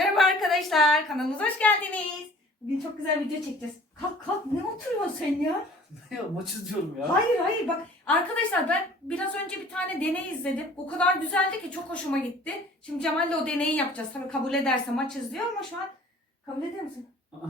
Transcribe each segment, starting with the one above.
Merhaba arkadaşlar, kanalımıza hoş geldiniz. Bugün çok güzel video çekeceğiz. Kalk kalk, ne oturuyorsun sen ya? ya maç izliyorum ya. Hayır hayır bak arkadaşlar ben biraz önce bir tane deney izledim. O kadar güzeldi ki çok hoşuma gitti. Şimdi Cemal'le o deneyi yapacağız. Tabii kabul ederse maç izliyor ama şu an kabul ediyor musun?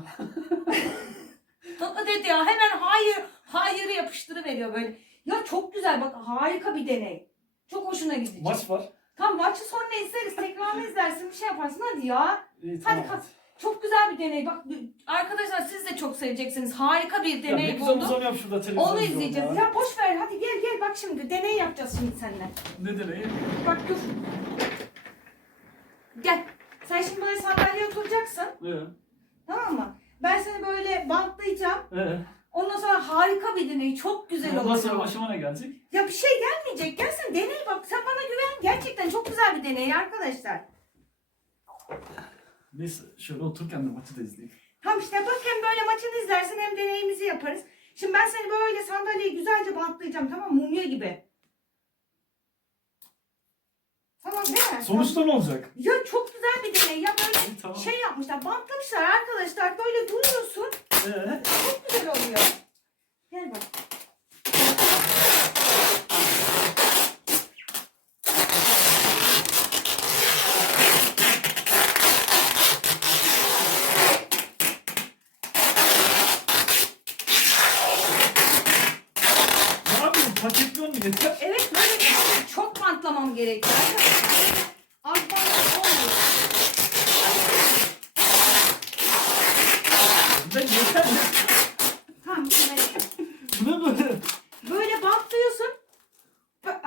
Tatlı dedi ya hemen hayır hayırı yapıştırıveriyor böyle. Ya çok güzel bak harika bir deney. Çok hoşuna gidecek. Maç var. Tam maçı sonra izleriz. Tekrarını izlersin bir şey yaparsın hadi ya. İyi, Hadi tamam. kalk. Çok güzel bir deney. Bak arkadaşlar siz de çok seveceksiniz. Harika bir Ya ne deney güzel buldum. uzanıyorum şurada televizyon Onu izleyeceğiz. Ya. Ya boş ver hadi gel gel bak şimdi deney yapacağız şimdi seninle. Ne deneyi? Bak dur. Gel. Sen şimdi böyle sandalyeye oturacaksın. Ee, Tamam mı? Ben seni böyle bantlayacağım. ee. Ondan sonra harika bir deney. Çok güzel Ondan sonra olacak. başıma ne gelecek? Ya bir şey gelmeyecek. Gel sen deney bak. Sen bana güven. Gerçekten çok güzel bir deney arkadaşlar. Neyse şöyle otururken de maçı da izleyeyim. Tamam işte bak hem böyle maçını izlersin hem deneyimizi yaparız. Şimdi ben seni böyle sandalyeyi güzelce bantlayacağım tamam mı? Mumya gibi. Tamam değil mi? Sonuçta ne olacak? Ya çok güzel bir deney. Ya böyle tamam. şey yapmışlar, bantlamışlar arkadaşlar. Böyle duruyorsun. Ee, Çok güzel oluyor. Gel bak. ne yapayım? Paketliyor mu? Evet böyle çok bantlamam gerekiyor arkadaşlar. Az bantla olmuyor. Ben yeter mi? Tamam şimdi Bu ne böyle? böyle bantlıyorsun. Bak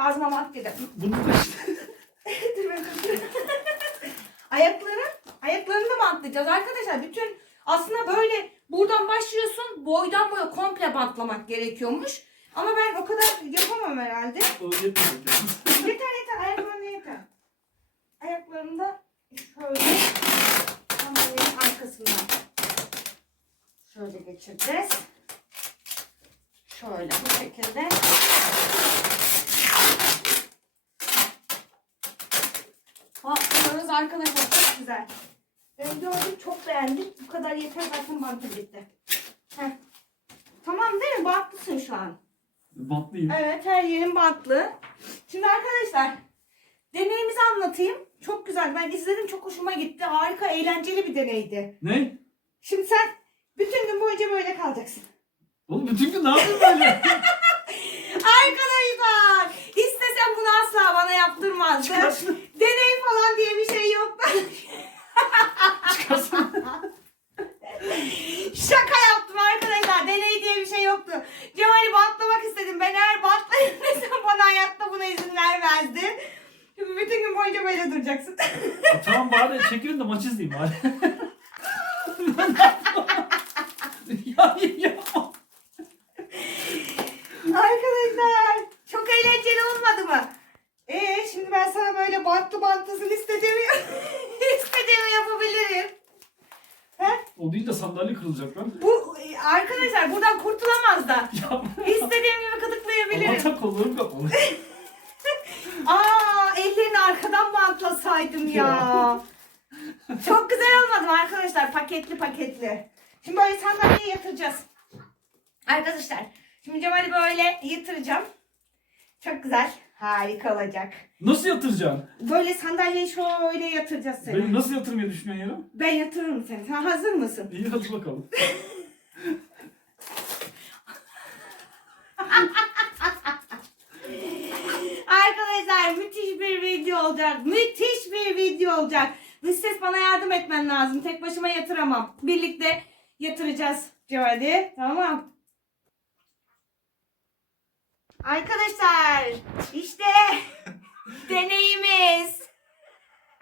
dedim. Bunu da işte. Dur ben kapıyorum. Ayakları, ayaklarını da bantlayacağız arkadaşlar. Bütün aslında böyle buradan başlıyorsun boydan boya komple bantlamak gerekiyormuş. Ama ben o kadar yapamam herhalde. O yetmiyor. Yeter yeter ayaklarına yeter. Ayaklarını da şöyle sandalyenin arkasından şöyle geçireceğiz. Şöyle bu şekilde. Arkadaşlar çok güzel. Ben gördüm çok beğendim. Bu kadar yeter zaten bantı bitti. Heh. Tamam değil mi? Bantlısın şu an. Bantlayayım. Evet her yerim bantlı. Şimdi arkadaşlar deneyimizi anlatayım. Çok güzel. Ben izledim çok hoşuma gitti. Harika eğlenceli bir deneydi. Ne? Şimdi sen bütün gün boyunca böyle kalacaksın. Oğlum bütün gün ne yapayım böyle? Arkadaşlar istesem bunu asla bana yaptırmazdı. Çıkarsana. Deney falan diye bir şey yok. Çıkarsana. Şaka yaptım arkadaşlar. Deney diye bir şey yoktu. Cemal'i bantlamak istedim. Ben eğer bantlayayım desem bana hayatta buna izin vermezdi. Bütün gün boyunca böyle duracaksın. Tamam bari çekilin de maç izleyeyim bari. ya yapma. Arkadaşlar çok eğlenceli olmadı mı? Ee şimdi ben sana böyle bantlı bantlısın istediğimi istediğimi yapabilirim. He? O değil de sandalye kırılacak lan. Bu arkadaşlar buradan kurtulamaz da. İstediğim gibi gıdıklayabilirim. Allah'tan kollarım kapalı. Aa ellerini arkadan bantlasaydım ya. Çok güzel olmadı mı arkadaşlar? Paketli paketli. Şimdi böyle sandalyeye yatıracağız. Arkadaşlar şimdi Cemal'i böyle yatıracağım. Çok güzel. Harika olacak. Nasıl yatıracaksın? Böyle sandalyeyi şöyle yatıracağız seni. Beni nasıl yatırmayı düşünüyorsun yere? Ben yatırırım seni. Sen hazır mısın? İyi hadi bakalım. Arkadaşlar müthiş bir video olacak. Müthiş bir video olacak. Dış ses bana yardım etmen lazım. Tek başıma yatıramam. Birlikte yatıracağız Cemal'i. Tamam. Arkadaşlar işte deneyimiz.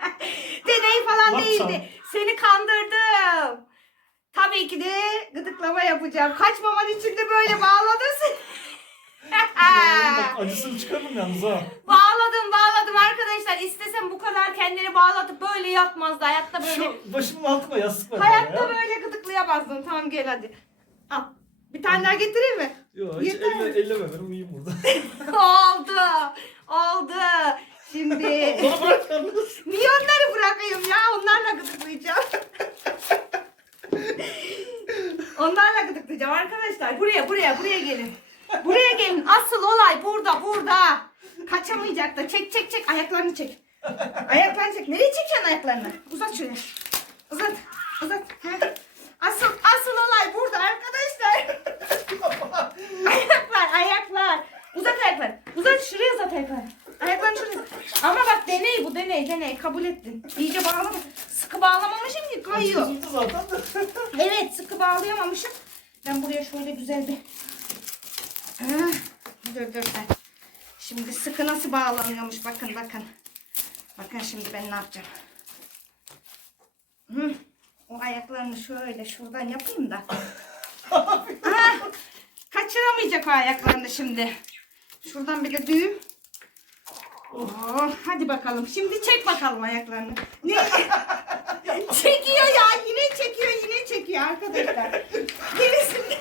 Deney falan değildi. Seni kandırdım. Tabii ki de gıdıklama yapacağım. Kaçmaman için de böyle bağladın seni. Acısını çıkarırım yalnız ha. Bağladım bağladım arkadaşlar. İstesem bu kadar kendini bağlatıp böyle yatmazdı. Hayatta böyle Şu başımın altına yastık var. hayatta ya. böyle gıdıklayamazdın. Tamam gel hadi. Al. Bir tane daha getireyim mi? Yok hiç Yeter. elle, elleme ben uyuyayım burada. oldu. Oldu. Şimdi Onu bırak yalnız. niye onları bırakayım ya? Onlarla gıdıklayacağım. Onlarla gıdıklayacağım arkadaşlar. Buraya buraya buraya gelin. Buraya gelin. Asıl olay burada burada. Kaçamayacak da. Çek çek çek. Ayaklarını çek. Ayaklarını çek. Nereye çekeceksin ayaklarını? Uzat şöyle. Uzat. Uzat. Heh. Asıl asıl olay burada arkadaşlar. Deney deney. Kabul ettin. İyice bağlama. Sıkı bağlamamışım ki kayıyor. Acısıydı zaten de. Evet sıkı bağlayamamışım. Ben buraya şöyle güzel bir... Ah, dur dur sen. Şimdi sıkı nasıl bağlanıyormuş bakın bakın. Bakın şimdi ben ne yapacağım. Hı. O ayaklarını şöyle şuradan yapayım da. Ah, kaçıramayacak o ayaklarını şimdi. Şuradan bir de düğüm. Oh, hadi bakalım. Şimdi çek bakalım ayaklarını. Ne? çekiyor ya. Yine çekiyor, yine çekiyor arkadaşlar. Gerisini...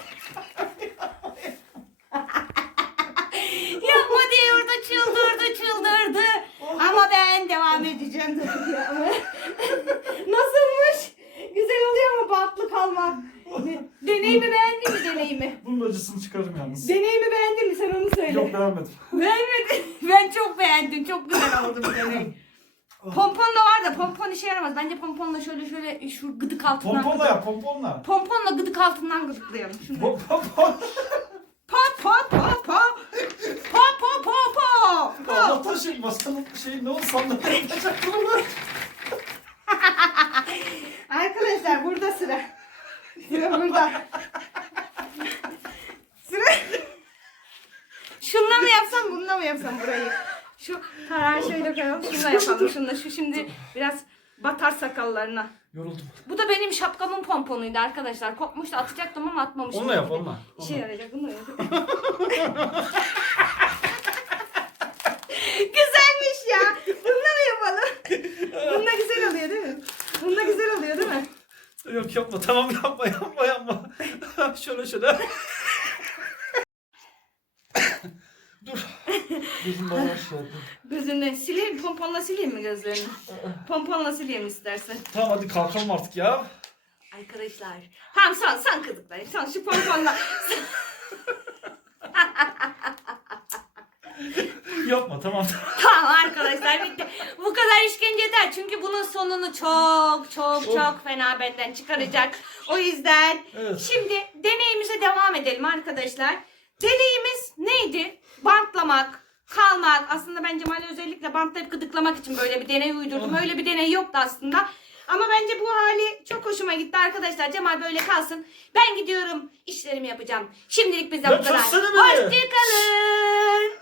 Yapma diye orada çıldırdı, çıldırdı. Ama ben devam edeceğim tabii ya. Nasılmış? Güzel oluyor mu bantlı kalmak? Deneyimi beğendin mi deneyimi? Bunun acısını çıkarım yalnız. Deneyimi beğendin mi? Sen onu söyle. Yok beğenmedim. Beğenmedim. Ben çok beğendim. Çok güzel oldu bu deney. Pompon da var da pompon işe yaramaz. Bence pomponla şöyle şöyle şu gıdık altından Pomponla yap pomponla. Pomponla gıdık altından gıdıklayalım. Şunu. Pom pom pom. Po po po po. Po po po po. Po. Allah'tan şey masanın şey ne oldu sandalye yapacaktım onu. Arkadaşlar burada sıra. Sıra burada. Sıra. Şununla mı yapsam bununla mı yapsam burayı? Şu tarağı şöyle koyalım. Şununla yapalım. Şununla. Şu şimdi biraz batar sakallarına. Yoruldum. Bu da benim şapkamın pomponuydu arkadaşlar. Kopmuştu atacaktım ama atmamıştım. Onunla yap onunla. İşe yarayacak bununla yap. Güzelmiş ya. Bununla mı yapalım? Bununla güzel oluyor değil mi? Bununla güzel oluyor değil mi? Yok yapma tamam yapma yapma yapma. şöyle şöyle. Dur. Gözüm şey yaptı. Gözünü sileyim, pomponla sileyim mi gözlerini? Pomponla sileyim istersen. Tamam hadi kalkalım artık ya. Arkadaşlar. Tamam son, son kızıklar. Son şu pomponla. Yapma tamam. tamam arkadaşlar bitti. Bu kadar işkence yeter. Çünkü bunun sonunu çok çok çok fena benden çıkaracak. O yüzden Evet. Şimdi deneyimize devam edelim arkadaşlar. Deneyimiz neydi? Bantlamak, kalmak. Aslında ben Cemal'i özellikle bantlayıp gıdıklamak için böyle bir deney uydurdum. Öyle bir deney yoktu aslında. Ama bence bu hali çok hoşuma gitti arkadaşlar. Cemal böyle kalsın. Ben gidiyorum işlerimi yapacağım. Şimdilik bize Ya bu kadar. Hoşçakalın.